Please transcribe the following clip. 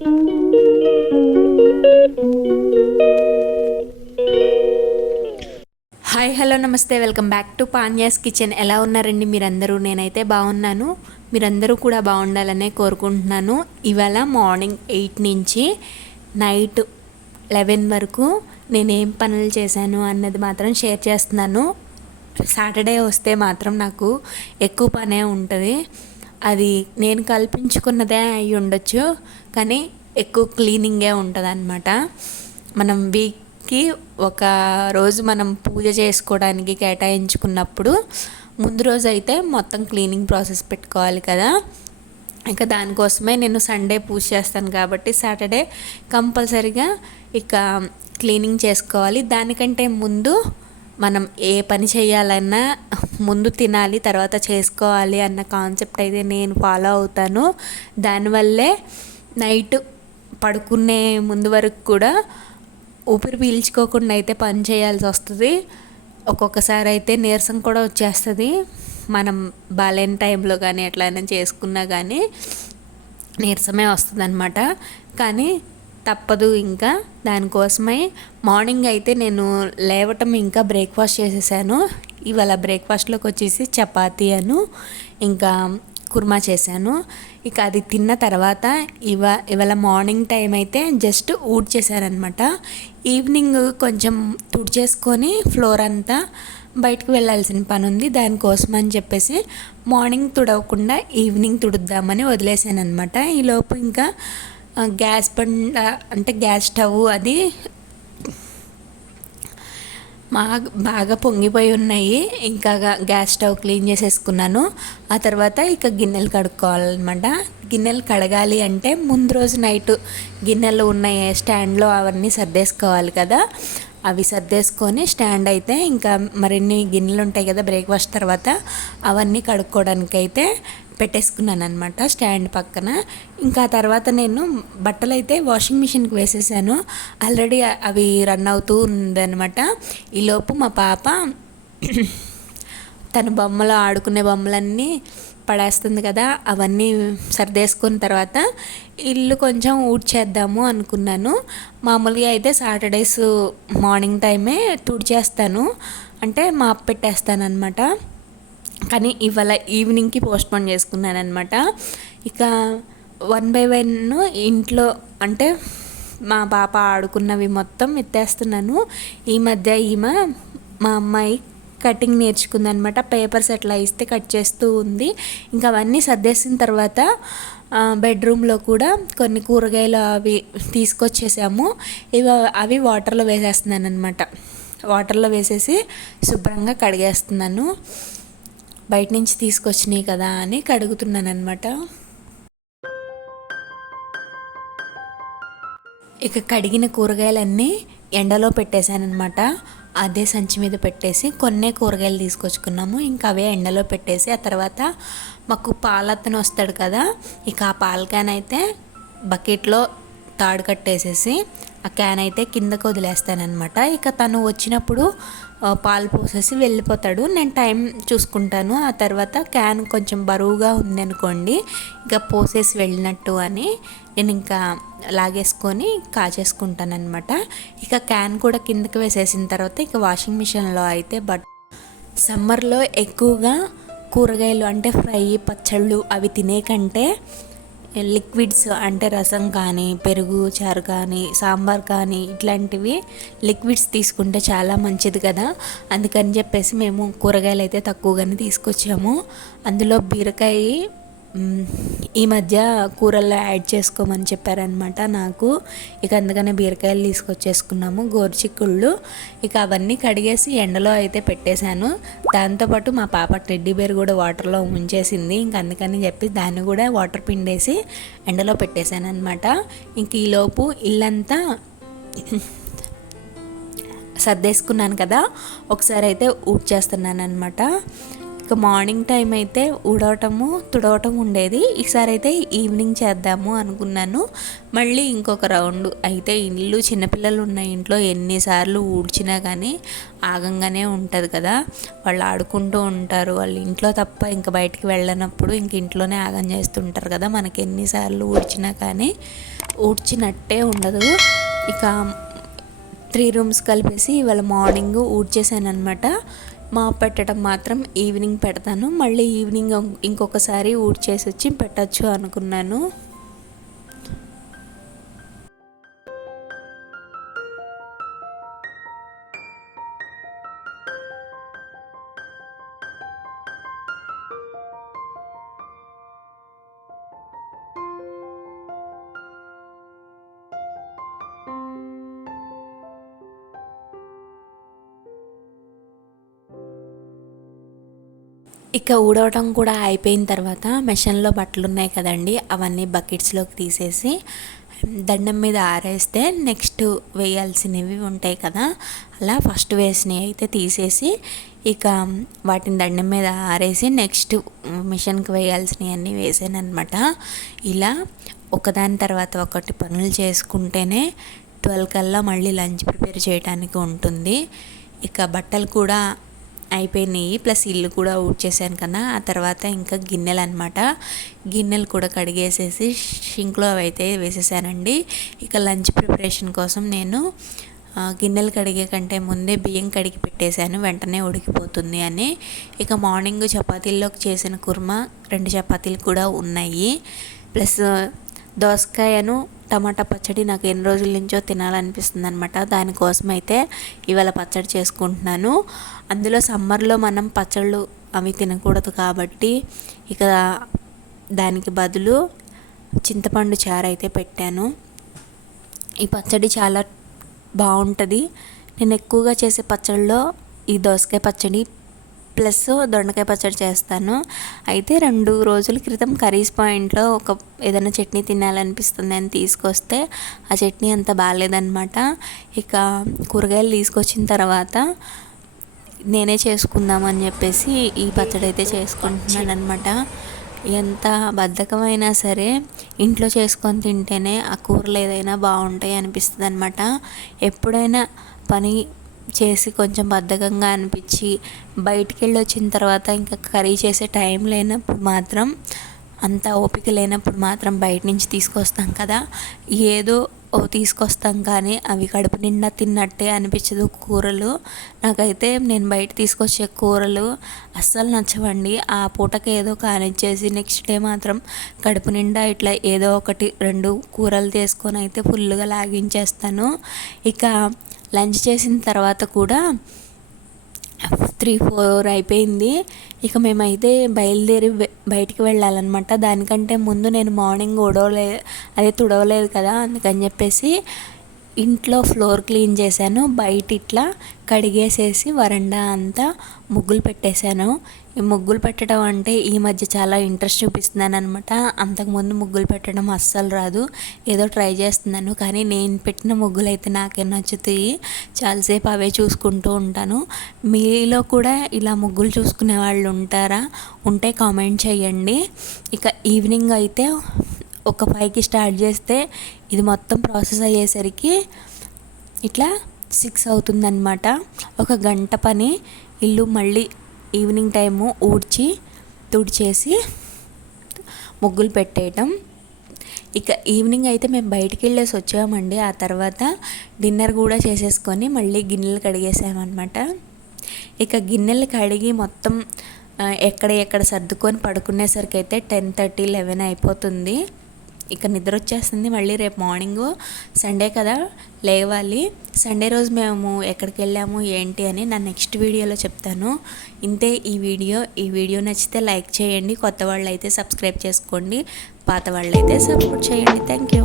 Hi hello నమస్తే, welcome back to పాన్యాస్ kitchen. ఎలా ఉన్నారండి మీరందరూ? నేనైతే బాగున్నాను. మీరందరూ కూడా బాగుండాలనే కోరుకుంటున్నాను. ఇవాళ మార్నింగ్ 8 నుంచి నైట్ 11 వరకు నేనేం పనులు చేశాను అన్నది మాత్రం షేర్ చేస్తున్నాను. సాటర్డే వస్తే మాత్రం నాకు ఎక్కువ పనే ఉంటుంది. అది నేను కల్పించుకున్నదే అయి ఉండొచ్చు, కానీ ఎక్కువ క్లీనింగే ఉంటుంది అన్నమాట. మనం వీక్కి ఒక రోజు మనం పూజ చేసుకోవడానికి కేటాయించుకున్నప్పుడు ముందు రోజు అయితే మొత్తం క్లీనింగ్ ప్రాసెస్ పెట్టుకోవాలి కదా. ఇక దానికోసమే నేను సండే పూజ చేస్తాను కాబట్టి సాటర్డే కంపల్సరీగా ఇక క్లీనింగ్ చేసుకోవాలి. దానికంటే ముందు మనం ఏ పని చేయాలన్నా ముందు తినాలి, తర్వాత చేసుకోవాలి అన్న కాన్సెప్ట్ అయితే నేను ఫాలో అవుతాను. దానివల్లే నైట్ పడుకునే ముందు వరకు కూడా ఊపిరి పీల్చుకోకుండా అయితే పని చేయాల్సి వస్తుంది. ఒక్కొక్కసారి అయితే నీరసం కూడా వచ్చేస్తుంది. మనం బాలేని టైంలో కానీ ఎట్లయినా చేసుకున్నా కానీ నీరసమే వస్తుంది అనమాట. కానీ తప్పదు. ఇంకా దానికోసమై మార్నింగ్ అయితే నేను లేవటం ఇంకా బ్రేక్ఫాస్ట్ చేసేసాను. ఇవాళ బ్రేక్ఫాస్ట్లోకి వచ్చేసి చపాతీ ఇంకా కుర్మా చేశాను. ఇక అది తిన్న తర్వాత ఇవాళ మార్నింగ్ టైం అయితే జస్ట్ ఊడ్చేసానమాట. ఈవినింగ్ కొంచెం తుడిచేసుకొని ఫ్లోర్ అంతా బయటకు వెళ్ళాల్సిన పని ఉంది. దానికోసం అని చెప్పేసి మార్నింగ్ తుడవకుండా ఈవినింగ్ తుడుద్దామని వదిలేసాను అనమాట. ఈలోపు ఇంకా గ్యాస్ బండ అంటే గ్యాస్ స్టవ్ అది బాగా పొంగిపోయి ఉన్నాయి. ఇంకా గ్యాస్ స్టవ్ క్లీన్ చేసేసుకున్నాను. ఆ తర్వాత ఇక గిన్నెలు కడుక్కోవాలన్నమాట. గిన్నెలు కడగాలి అంటే ముందు రోజు నైట్ గిన్నెలు ఉన్నాయి స్టాండ్లో అవన్నీ సర్దేసుకోవాలి కదా. అవి సర్దేసుకొని స్టాండ్ అయితే ఇంకా మరిన్ని గిన్నెలు ఉంటాయి కదా బ్రేక్ఫాస్ట్ తర్వాత, అవన్నీ కడుక్కోవడానికి అయితే పెట్టేసుకున్నాను అనమాట స్టాండ్ పక్కన. ఇంకా తర్వాత నేను బట్టలు అయితే వాషింగ్ మిషన్కి వేసేసాను. ఆల్రెడీ అవి రన్ అవుతూ ఉందన్నమాట. ఈలోపు మా పాప తన బొమ్మలు ఆడుకునే బొమ్మలన్నీ పడేస్తుంది కదా, అవన్నీ సర్దేసుకున్న తర్వాత ఇల్లు కొంచెం ఊడ్చేద్దాము అనుకున్నాను. మామూలుగా అయితే సాటర్డేస్ మార్నింగ్ టైమే తుడిచేస్తాను, అంటే మాప్ పెట్టేస్తాను అనమాట. కానీ ఇవాళ ఈవినింగ్కి పోస్ట్పోన్ చేసుకున్నాను అనమాట. ఇక 1 by 1 ఇంట్లో అంటే మా పాప ఆడుకున్నవి మొత్తం ఎత్తేస్తున్నాను. ఈ మధ్య మా అమ్మాయి కటింగ్ నేర్చుకుందనమాట. పేపర్స్ ఎట్లా ఇస్తే కట్ చేస్తూ ఉంది. ఇంకా అవన్నీ సర్దేసిన తర్వాత బెడ్రూమ్లో కూడా కొన్ని కూరగాయలు అవి తీసుకొచ్చేసాము. అవి వాటర్లో వేసేస్తున్నాను అనమాట. వాటర్లో వేసేసి శుభ్రంగా కడిగేస్తున్నాను. బయట నుంచి తీసుకొచ్చినాయి కదా అని కడుగుతున్నాను అనమాట. ఇక కడిగిన కూరగాయలన్నీ ఎండలో పెట్టేశానమాట. అదే సంచి మీద పెట్టేసి కొన్నే కూరగాయలు తీసుకొచ్చుకున్నాము. ఇంకా అవే ఎండలో పెట్టేసి ఆ తర్వాత మాకు పాలతను వస్తాడు కదా, ఇక ఆ పాల క్యాన్ అయితే బకెట్లో తాడు కట్టేసేసి ఆ క్యాన్ అయితే కిందకు వదిలేస్తానమాట. ఇక తను వచ్చినప్పుడు పాలు పోసేసి వెళ్ళిపోతాడు. నేను టైం చూసుకుంటాను. ఆ తర్వాత క్యాన్ కొంచెం బరువుగా ఉందనుకోండి, ఇక పోసేసి వెళ్ళినట్టు అని నేను ఇంకా లాగేసుకొని కాచేసుకుంటాను అనమాట. ఇక క్యాన్ కూడా కిందకి వేసేసిన తర్వాత ఇక వాషింగ్ మిషన్లో అయితే సమ్మర్లో ఎక్కువగా కూరగాయలు అంటే ఫ్రై, పచ్చళ్ళు అవి తినే కంటే లిక్విడ్స్ అంటే రసం కానీ, పెరుగు చారు కానీ, సాంబార్ కానీ ఇట్లాంటివి లిక్విడ్స్ తీసుకుంటే చాలా మంచిది కదా. అందుకని చెప్పేసి మేము కూరగాయలు అయితే తక్కువగానే తీసుకొచ్చాము. అందులో బీరకాయ ఈ మధ్య కూరల్లో యాడ్ చేసుకోమని చెప్పారనమాట నాకు. ఇక అందుకనే బీరకాయలు తీసుకొచ్చేసుకున్నాము. గోరుచిక్కుళ్ళు ఇక అవన్నీ కడిగేసి ఎండలో అయితే పెట్టేశాను. దాంతోపాటు మా పాప టెడ్డీ బేర్ కూడా వాటర్లో ఉంచేసింది. ఇంక అందుకని చెప్పి దాన్ని కూడా వాటర్ పిండేసి ఎండలో పెట్టేశాను అనమాట. ఇంక ఈలోపు ఇల్లంతా సర్దేసుకున్నాను కదా, ఒకసారి అయితే ఊడ్చేస్తున్నాను అనమాట. ఇక మార్నింగ్ టైం అయితే ఊడవటము తుడవటం ఉండేది. ఈసారి అయితే ఈవినింగ్ చేద్దాము అనుకున్నాను. మళ్ళీ ఇంకొక రౌండ్ అయితే ఇల్లు చిన్నపిల్లలు ఉన్న ఇంట్లో ఎన్నిసార్లు ఊడ్చినా కానీ ఆగంగానే ఉంటుంది కదా. వాళ్ళు ఆడుకుంటూ ఉంటారు, వాళ్ళు ఇంట్లో తప్ప ఇంకా బయటికి వెళ్ళనప్పుడు ఇంక ఇంట్లోనే ఆగం చేస్తుంటారు కదా. మనకి ఎన్నిసార్లు ఊడ్చినా కానీ ఊడ్చినట్టే ఉండదు. ఇక 3 రూమ్స్ కలిపేసి ఇవాళ మార్నింగ్ ఊడ్చేసాను అనమాట. మాప్ పెట్టడం మాత్రం ఈవినింగ్ పెడతాను. మళ్ళీ ఈవినింగ్ ఇంకొకసారి ఊడ్చేసి వచ్చి పెట్టచ్చు అనుకున్నాను. ఇక ఊడవటం కూడా అయిపోయిన తర్వాత మెషిన్లో బట్టలు ఉన్నాయి కదండి, అవన్నీ బకెట్స్లోకి తీసేసి దండం మీద ఆరేస్తే నెక్స్ట్ వేయాల్సినవి ఉంటాయి కదా, అలా ఫస్ట్ వేసినవి అయితే తీసేసి ఇక వాటిని దండం మీద ఆరేసి నెక్స్ట్ మిషన్కి వేయాల్సినవి అన్నీ వేసాను అనమాట. ఇలా ఒకదాని తర్వాత ఒకటి పనులు చేసుకుంటేనే 12 కల్లా మళ్ళీ లంచ్ ప్రిపేర్ చేయడానికి ఉంటుంది. ఇక బట్టలు కూడా అయిపోయినాయి, ప్లస్ ఇల్లు కూడా ఊడ్చేసాను కదా. ఆ తర్వాత ఇంకా గిన్నెలు అనమాట, గిన్నెలు కూడా కడిగేసేసి షింక్లో అయితే వేసేసానండి. ఇక లంచ్ ప్రిపరేషన్ కోసం నేను గిన్నెలు కడిగే కంటే ముందే బియ్యం కడిగి పెట్టేశాను, వెంటనే ఉడికిపోతుంది అని. ఇక మార్నింగ్ చపాతీల్లోకి చేసిన కుర్మా 2 చపాతీలు కూడా ఉన్నాయి, ప్లస్ దోసకాయను టమాటా పచ్చడి నాకు ఎన్ని రోజుల నుంచో తినాలనిపిస్తుంది అనమాట. దానికోసం అయితే ఇవాళ పచ్చడి చేసుకుంటున్నాను. అందులో సమ్మర్లో మనం పచ్చళ్ళు అవి తినకూడదు కాబట్టి ఇక దానికి బదులు చింతపండు చారు అయితే పెట్టాను. ఈ పచ్చడి చాలా బాగుంటుంది. నేను ఎక్కువగా చేసే పచ్చళ్ళలో ఈ దోసకాయ పచ్చడి ప్లస్ దొండకాయ పచ్చడి చేస్తాను. అయితే 2 రోజుల క్రితం కర్రీస్ పాయింట్లో ఏదైనా చట్నీ తినాలనిపిస్తుంది అని తీసుకొస్తే ఆ చట్నీ అంత బాగాలేదన్నమాట. ఇక కూరగాయలు తీసుకొచ్చిన తర్వాత నేనే చేసుకుందామని చెప్పేసి ఈ పచ్చడి అయితే చేసుకుంటున్నాను అనమాట. ఎంత బద్ధకమైనా సరే ఇంట్లో చేసుకొని తింటేనే ఆ కూరలు ఏదైనా బాగుంటాయి అనిపిస్తుంది అనమాట. ఎప్పుడైనా పని చేసి కొంచెం బద్ధకంగా అనిపించి బయటికి వెళ్ళి వచ్చిన తర్వాత ఇంకా కర్రీ చేసే టైం లేనప్పుడు మాత్రం, అంత ఓపిక లేనప్పుడు మాత్రం బయట నుంచి తీసుకొస్తాం కదా, ఏదో తీసుకొస్తాం కానీ అవి కడుపు నిండా తిన్నట్టే అనిపించదు కూరలు. నాకైతే నేను బయట తీసుకొచ్చే కూరలు అస్సలు నచ్చవండి. ఆ పూటకి ఏదో కానిచ్చేసి నెక్స్ట్ డే మాత్రం కడుపు నిండా ఇట్లా ఏదో 1-2 కూరలు తీసుకొని అయితే ఫుల్గా లాగించేస్తాను. ఇక లంచ్ చేసిన తర్వాత కూడా 3-4 అయిపోయింది. ఇక మేమైతే బయలుదేరి బయటికి వెళ్ళాలన్నమాట. దానికంటే ముందు నేను మార్నింగ్ తుడవలేదు కదా, అందుకని చెప్పేసి ఇంట్లో ఫ్లోర్ క్లీన్ చేశాను, బయట ఇట్లా కడిగేసేసి వరండా అంతా ముగ్గులు పెట్టేశాను. ఈ ముగ్గులు పెట్టడం అంటే ఈ మధ్య చాలా ఇంట్రెస్ట్ చూపిస్తున్నాను అనమాట. అంతకుముందు ముగ్గులు పెట్టడం అస్సలు రాదు, ఏదో ట్రై చేస్తున్నాను, కానీ నేను పెట్టిన ముగ్గులు అయితే నాకే నచ్చుతాయి. చాలాసేపు అవే చూసుకుంటూ ఉంటాను. మీలో కూడా ఇలా ముగ్గులు చూసుకునే వాళ్ళు ఉంటారా? ఉంటే కామెంట్ చేయండి. ఇక ఈవినింగ్ అయితే ఒక 5కి స్టార్ట్ చేస్తే ఇది మొత్తం ప్రాసెస్ అయ్యేసరికి ఇట్లా 6 అవుతుందన్నమాట. 1 గంట పని. ఇల్లు మళ్ళీ ఈవినింగ్ టైము తుడిచేసి ముగ్గులు పెట్టేయటం. ఇక ఈవినింగ్ అయితే మేము బయటికి వెళ్ళేసి వచ్చామండి. ఆ తర్వాత డిన్నర్ కూడా చేసేసుకొని మళ్ళీ గిన్నెలు కడిగేసామన్నమాట. ఇక గిన్నెలు కడిగి మొత్తం ఎక్కడ సర్దుకొని పడుకునేసరికి అయితే 10:30-11 అయిపోతుంది. ఇక నిద్ర వచ్చేస్తుంది. మళ్ళీ రేపు మార్నింగు సండే కదా, లేవాలి. సండే రోజు మేము ఎక్కడికి వెళ్ళాము ఏంటి అని నా నెక్స్ట్ వీడియోలో చెప్తాను. ఇంతే ఈ వీడియో నచ్చితే లైక్ చేయండి, కొత్త వాళ్ళు అయితే సబ్స్క్రైబ్ చేసుకోండి, పాత వాళ్ళు అయితే సపోర్ట్ చేయండి. Thank you.